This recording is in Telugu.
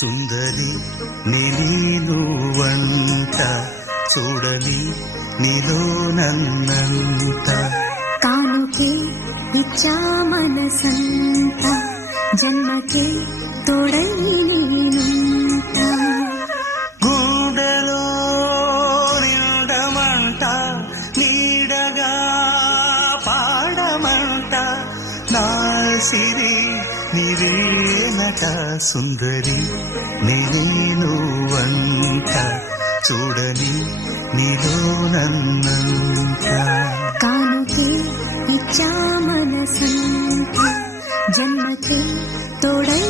సుందరి నీనువంట చూడని నీలో నన్నంత కానుకే ఇచ్చా మనసంత జన్మకే తోడై నేనుంట గుండెలో నిండమంట నీడగా పాడమంట నా సిరి నీవేనట సుందరి నీనువంట చూడని నీలో నన్నంత కానుకే ఇచ్చా మనసంత జన్మకే తోడై